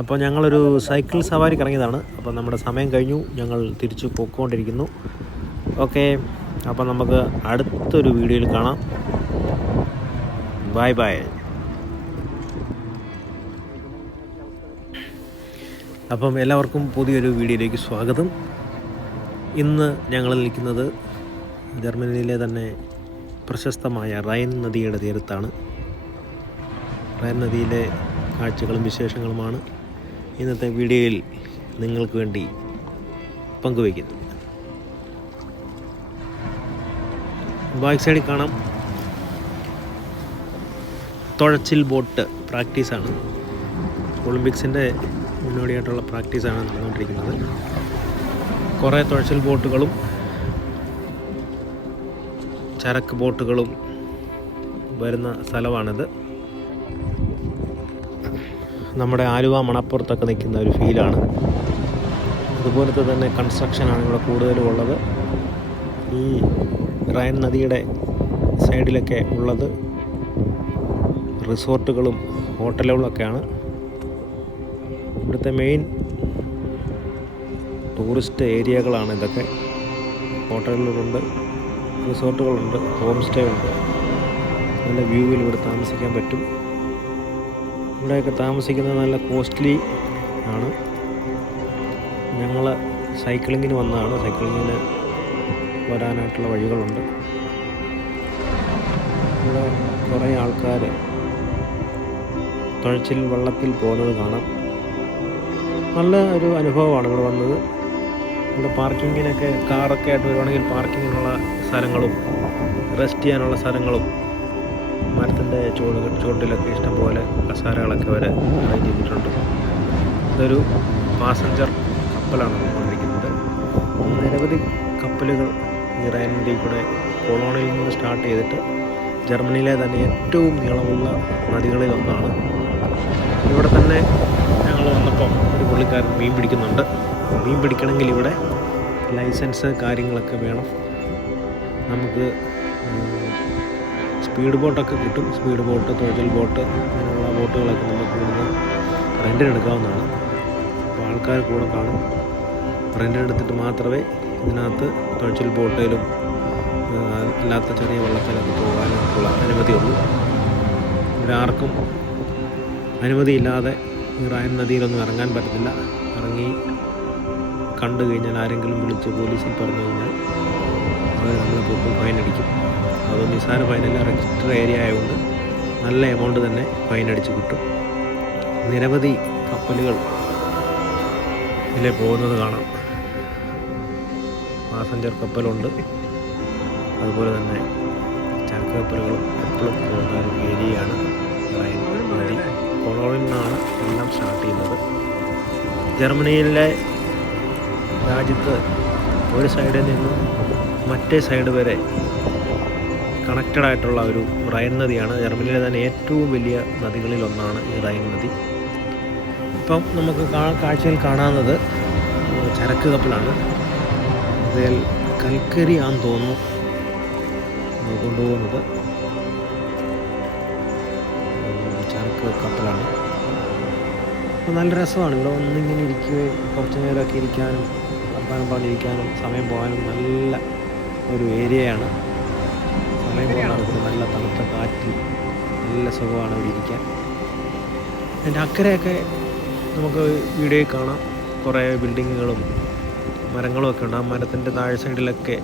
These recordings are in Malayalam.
അപ്പോൾ ഞങ്ങളൊരു സൈക്കിൾ സവാരി ഇറങ്ങിയതാണ്. അപ്പോൾ നമ്മുടെ സമയം കഴിഞ്ഞു. ഞങ്ങൾ തിരിച്ചു പോയിക്കൊണ്ടിരിക്കുന്നു ഓക്കെ. അപ്പോൾ നമുക്ക് അടുത്തൊരു വീഡിയോയിൽ കാണാം. Bye bye. അപ്പം എല്ലാവർക്കും പുതിയൊരു വീഡിയോയിലേക്ക് സ്വാഗതം. ഇന്ന് ഞങ്ങൾ നിൽക്കുന്നത് ജർമ്മനിയിലെ തന്നെ പ്രശസ്തമായ റൈൻ നദിയുടെ തീരത്താണ്. റൈൻ നദിയിലെ കാഴ്ചകളും വിശേഷങ്ങളുമാണ് ഇന്നത്തെ വീഡിയോയിൽ നിങ്ങൾക്ക് വേണ്ടി പങ്കുവയ്ക്കുന്നത്. ബാക്ക് സൈഡിൽ കാണാം. തുഴച്ചിൽ ബോട്ട് പ്രാക്ടീസാണ്. ഒളിമ്പിക്സിന്റെ മുന്നോടിയായിട്ടുള്ള പ്രാക്ടീസാണ് നടന്നുകൊണ്ടിരിക്കുന്നത്. കുറേ തുഴച്ചിൽ ബോട്ടുകളും ചരക്ക് ബോട്ടുകളും വരുന്ന സ്ഥലമാണിത്. നമ്മുടെ ആലുവ മണപ്പുറത്തൊക്കെ നിൽക്കുന്ന ഒരു ഫീലാണ്. അതുപോലത്തെ തന്നെ കൺസ്ട്രക്ഷനാണ് ഇവിടെ കൂടുതലും ഉള്ളത് ഈ റയൻ നദിയുടെ സൈഡിലൊക്കെ ഉള്ളത് റിസോർട്ടുകളും ഹോട്ടലുകളൊക്കെയാണ്. ഇവിടുത്തെ മെയിൻ ടൂറിസ്റ്റ് ഏരിയകളാണ് ഇതൊക്കെ. ഹോട്ടലുകളുണ്ട്. റിസോർട്ടുകളുണ്ട് ഹോം സ്റ്റേ ഉണ്ട് നല്ല വ്യൂവിൽ ഇവിടെ താമസിക്കാൻ പറ്റും. ഇവിടെയൊക്കെ താമസിക്കുന്നത് നല്ല കോസ്റ്റ്ലി ആണ്. ഞങ്ങൾ സൈക്ലിങ്ങിന് വന്നതാണ്. സൈക്ലിങ്ങിന് വരാനായിട്ടുള്ള വഴികളുണ്ട്. ഇവിടെ കുറേ ആൾക്കാർ തുഴച്ചിൽ വള്ളത്തിൽ പോകുന്നത് കാണാം. നല്ല ഒരു അനുഭവമാണ് ഇവിടെ വന്നത്. ഇവിടെ പാർക്കിങ്ങിനൊക്കെ കാറൊക്കെ ആയിട്ട് വരുവാണെങ്കിൽ പാർക്കിങ്ങിനുള്ള സ്ഥലങ്ങളും റെസ്റ്റ് ചെയ്യാനുള്ള സ്ഥലങ്ങളും മരത്തിന്റെ ചുവട് ചുവട്ടിലൊക്കെ ഇഷ്ടംപോലെ കസാരകളൊക്കെ വരെ അറേഞ്ച് ചെയ്തിട്ടുണ്ട്. ഇതൊരു പാസഞ്ചർ കപ്പലാണ് വന്നിരിക്കുന്നത്. നിരവധി കപ്പലുകൾ ഇറാനിന്റെ കൂടെ കൊളോണിയിൽ നിന്ന് സ്റ്റാർട്ട് ചെയ്തിട്ട് ജർമ്മനിയിലെ തന്നെ ഏറ്റവും നീളമുള്ള നദികളിൽ ഒന്നാണ്. ഇവിടെ തന്നെ ഞങ്ങൾ വന്നപ്പം ഒരു പുള്ളിക്കാരൻ മീൻ പിടിക്കുന്നുണ്ട്. മീൻ പിടിക്കണമെങ്കിൽ ഇവിടെ ലൈസൻസ് കാര്യങ്ങളൊക്കെ വേണം. നമുക്ക് സ്പീഡ് ബോട്ടൊക്കെ കിട്ടും. സ്പീഡ് ബോട്ട് തൊഴിൽ ബോട്ട് അങ്ങനെയുള്ള ബോട്ടുകളൊക്കെ നമുക്ക് ഇവിടുന്ന് റെന്റിനെടുക്കാവുന്നതാണ് അപ്പോൾ ആൾക്കാർ കൂടെ കാണും. റെന്റിനെടുത്തിട്ട് മാത്രമേ ഇതിനകത്ത് തൊഴിൽ ബോട്ടിലും അല്ലാത്ത ചെറിയ വെള്ളത്തിലൊക്കെ പോകാനുള്ള അനുമതിയുള്ളൂ. ഇവിടെ ആർക്കും അനുമതിയില്ലാതെ റായൻ നദിയിലൊന്നും ഇറങ്ങാൻ പറ്റത്തില്ല. ഇറങ്ങി കണ്ടു കഴിഞ്ഞാൽ ആരെങ്കിലും വിളിച്ച് പോലീസിൽ പറഞ്ഞു കഴിഞ്ഞാൽ നമ്മളെ പൊക്കും ഫൈൻ അടിക്കും. അത് നിസ്സാര ഫൈനല്ല രജിസ്റ്റർ ഏരിയ ആയതുകൊണ്ട് നല്ല എമൗണ്ട് തന്നെ ഫൈൻ അടിച്ച് കിട്ടും. നിരവധി കപ്പലുകൾ ഇതിലെ പോകുന്നത് കാണാം. പാസഞ്ചർ കപ്പലുണ്ട്. അതുപോലെ തന്നെ ചരക്ക് കപ്പലുകളും എപ്പോഴും പോകുന്ന ഒരു ഏരിയയാണ്. നദി. കൊളോണിൽ നിന്നാണ് എല്ലാം സ്റ്റാർട്ട് ചെയ്യുന്നത്. ജർമ്മനിയിലെ രാജ്യത്ത് ഒരു സൈഡിൽ നിന്നും മറ്റേ സൈഡ് വരെ കണക്റ്റഡ് ആയിട്ടുള്ള ഒരു റൈൻ നദിയാണ്. ജർമ്മനിയിലെ തന്നെ ഏറ്റവും വലിയ നദികളിൽ ഒന്നാണ് ഈ റൈൻ നദി. ഇപ്പം നമുക്ക് കാഴ്ചയിൽ കാണാവുന്നത് ചരക്ക് കപ്പലാണ്. അതിൽ കൽക്കരി ആണെന്ന് തോന്നുന്നു. കൊണ്ടുപോകുന്നത്. ചരക്ക് കപ്പലാണ്. നല്ല രസമാണ്. ഇവിടെ ഒന്നിങ്ങനെ ഇരിക്കുകയും കുറച്ച് നേരമൊക്കെ ഇരിക്കാനും വർത്താനം പറഞ്ഞിരിക്കാനും സമയം പോകാനും നല്ല ഒരു ഏരിയയാണ്. സമയം നല്ല തണുത്ത കാറ്റിൽ നല്ല സുഖമാണ് അവിടെ ഇരിക്കാൻ. അതിന്റെ അക്കരെയൊക്കെ നമുക്ക് വീഡിയോയിൽ കാണാം. കുറേ ബിൽഡിങ്ങുകളും മരങ്ങളും ഒക്കെ ഉണ്ട്. ആ മരത്തിന്റെ താഴെ സൈഡിലൊക്കെ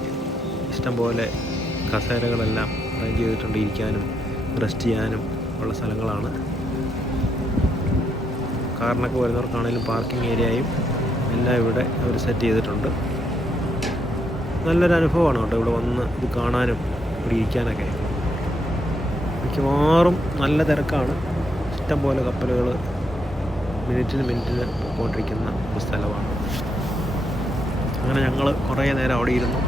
ഇഷ്ടംപോലെ കസേരകളെല്ലാം അറേഞ്ച് ചെയ്തിട്ടുണ്ട് ഇരിക്കാനും റെസ്റ്റ് ചെയ്യാനും ഉള്ള സ്ഥലങ്ങളാണ്. കാറിനൊക്കെ വരുന്നവർക്കാണെങ്കിലും പാർക്കിംഗ് ഏരിയയും എല്ലാം ഇവിടെ അവർ സെറ്റ് ചെയ്തിട്ടുണ്ട്. നല്ലൊരു അനുഭവമാണ് കേട്ടോ ഇവിടെ വന്ന് ഇത് കാണാനും ഇവിടെ ഇരിക്കാനൊക്കെ മിക്കവാറും നല്ല തിരക്കാണ്. ഇഷ്ടം പോലെ കപ്പലുകൾ മിനിറ്റിന് മിനിറ്റിന് പോയിക്കൊണ്ടിരിക്കുന്ന ഒരു സ്ഥലമാണ്. അങ്ങനെ ഞങ്ങൾ കുറേ നേരം അവിടെ ഇരുന്നു.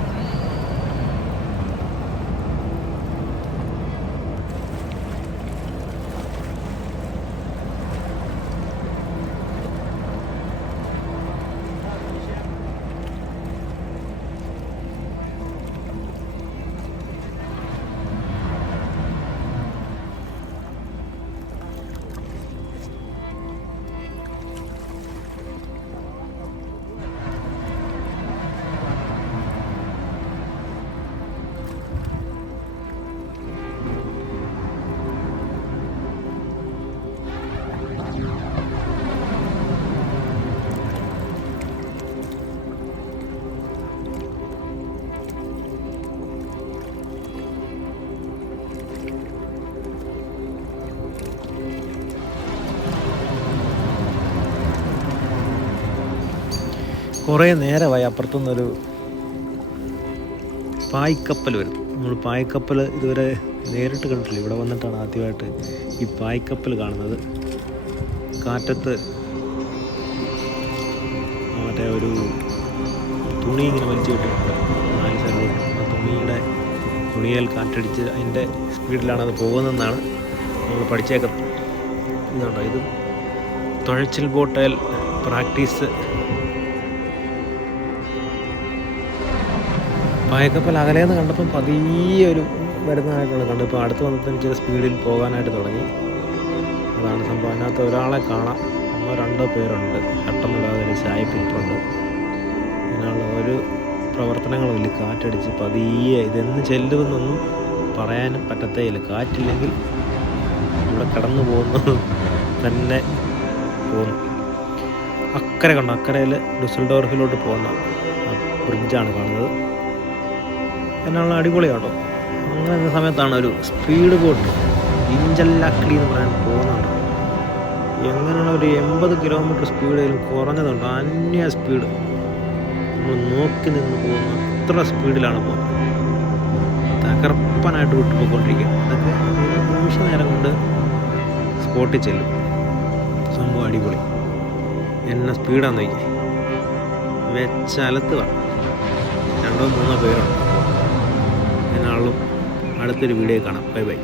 കുറേ നേരമായി അപ്പുറത്തുനിന്നൊരു പായ്ക്കപ്പൽ വരും നമ്മൾ പായ്ക്കപ്പൽ ഇതുവരെ നേരിട്ട് കണ്ടിട്ടില്ല. ഇവിടെ വന്നിട്ടാണ് ആദ്യമായിട്ട് ഈ പായ്ക്കപ്പൽ കാണുന്നത്. കാറ്റത്ത് മറ്റേ ഒരു തുണി ഇങ്ങനെ വലിച്ചു കിട്ടിയിട്ടുണ്ട്. നാല് സൈഡിലോട്ട് ആ തുണിയുടെ തുണിയിൽ കാറ്റടിച്ച് അതിന്റെ സ്പീഡിലാണ് അത് പോകുന്നതെന്നാണ് നമ്മൾ പഠിച്ചേക്കുന്നത്. ഇതുണ്ടോ? ഇത് തുഴച്ചിൽ ബോട്ടയിൽ പ്രാക്ടീസ് പായക്കപ്പൽ അകലേന്ന് കണ്ടപ്പം പതിയെ ഒരു വരുന്നതായിട്ടാണ് കണ്ടത്. ഇപ്പോൾ അടുത്ത് വന്നതിന് ചില സ്പീഡിൽ പോകാനായിട്ട് തുടങ്ങി. അതാണ് സംഭവം. അതിനകത്ത് ഒരാളെ കാണാം. ഒന്നോ രണ്ടോ പേരുണ്ട്. ഷട്ടമില്ലാതെ ഒരു ചായപ്പിരിപ്പുണ്ട് അതിനുള്ള ഒരു പ്രവർത്തനങ്ങളുമില്ല കാറ്റടിച്ച് പതിയെ ഇതെന്ന് ചെല്ലുമെന്നൊന്നും പറയാനും പറ്റത്തേയില്ല. കാറ്റില്ലെങ്കിൽ ഇവിടെ കടന്നു പോകുന്നു. തന്നെ പോകുന്നു. അക്കരെ കണ്ടു? അക്കരയിൽ ഡുസൽഡോർഫിലോട്ട് പോകുന്ന ബ്രിഡ്ജാണ് കാണുന്നത്. എന്നുള്ള അടിപൊളിയാട്ടോ. അങ്ങനെ സമയത്താണ് ഒരു സ്പീഡ് ബോട്ട് ഇഞ്ചല്ലക്കടി എന്ന് പറയാൻ പോകുന്നുണ്ട് എങ്ങനെയുള്ള ഒരു എൺപത് കിലോമീറ്റർ സ്പീഡിലും കുറഞ്ഞതുണ്ട്. അന്യ സ്പീഡ് നമ്മൾ നോക്കി നിന്ന് പോകുന്ന അത്ര സ്പീഡിലാണ് പോകുന്നത് തകർപ്പനായിട്ട് വിട്ടു പോയിക്കൊണ്ടിരിക്കുക അതൊക്കെ നിമിഷ നേരം കൊണ്ട് സ്പോട്ടിൽ ചെല്ലും. സംഭവം അടിപൊളി. എന്നെ സ്പീഡാന്ന് നോക്കി വെച്ചലത്ത് വേണം രണ്ടോ മൂന്നോ പേരുണ്ട്. അടുത്തൊരു വീഡിയോ കാണാം. Bye bye.